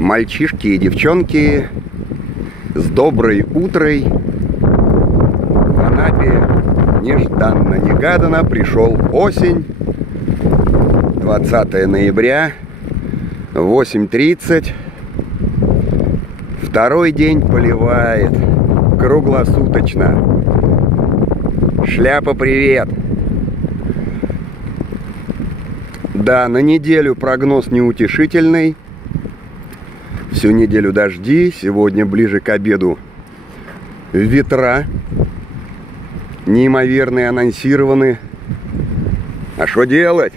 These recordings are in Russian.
Мальчишки и девчонки, с доброй утрой. В Анапе нежданно-негаданно пришел осень. 20 ноября, 8:30. Второй день поливает. Круглосуточно. Шляпа, привет! Да, на неделю прогноз неутешительный. Всю неделю дожди. Сегодня ближе к обеду ветра. Неимоверные анонсированы. А что делать?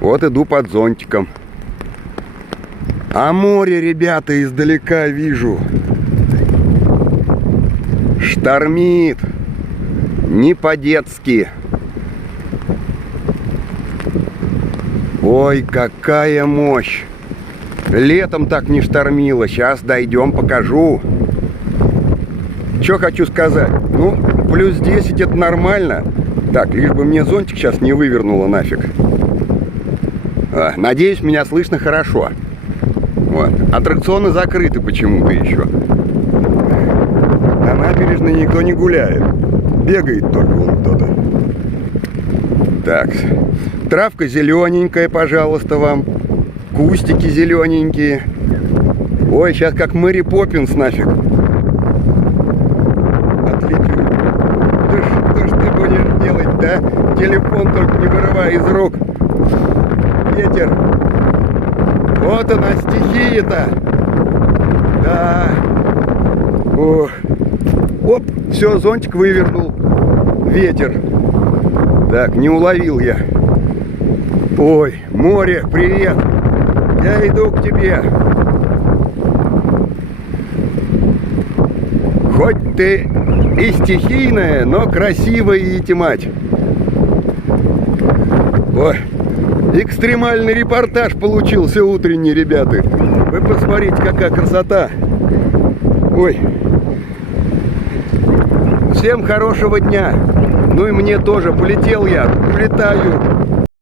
Вот иду под зонтиком. А море, ребята, издалека вижу. Штормит. Не по-детски. Ой, какая мощь. Летом так не штормило. Сейчас дойдем, покажу. Что хочу сказать. Ну, плюс 10 это нормально. Так, лишь бы мне зонтик сейчас не вывернуло нафиг. Надеюсь, меня слышно хорошо. Вот. Аттракционы закрыты почему-то еще. На набережной никто не гуляет. Бегает только вон кто-то. Так. Травка зелененькая, пожалуйста, вам. Кустики зелененькие. Ой, сейчас как Мэри Поппинс нафиг. Отлеплю. Что ж ты будешь делать, да? Телефон только не вырывай из рук. Ветер. Вот она, стихия-то. Да. Ох. Оп, все, зонтик вывернул. Ветер. Так, не уловил я. Ой, море, привет. Я иду к тебе. Хоть ты и стихийная, но красивая и мать. Ой, экстремальный репортаж получился утренний, ребята. Вы посмотрите, какая красота. Ой. Всем хорошего дня. Ну и мне тоже. Полетел я. Улетаю.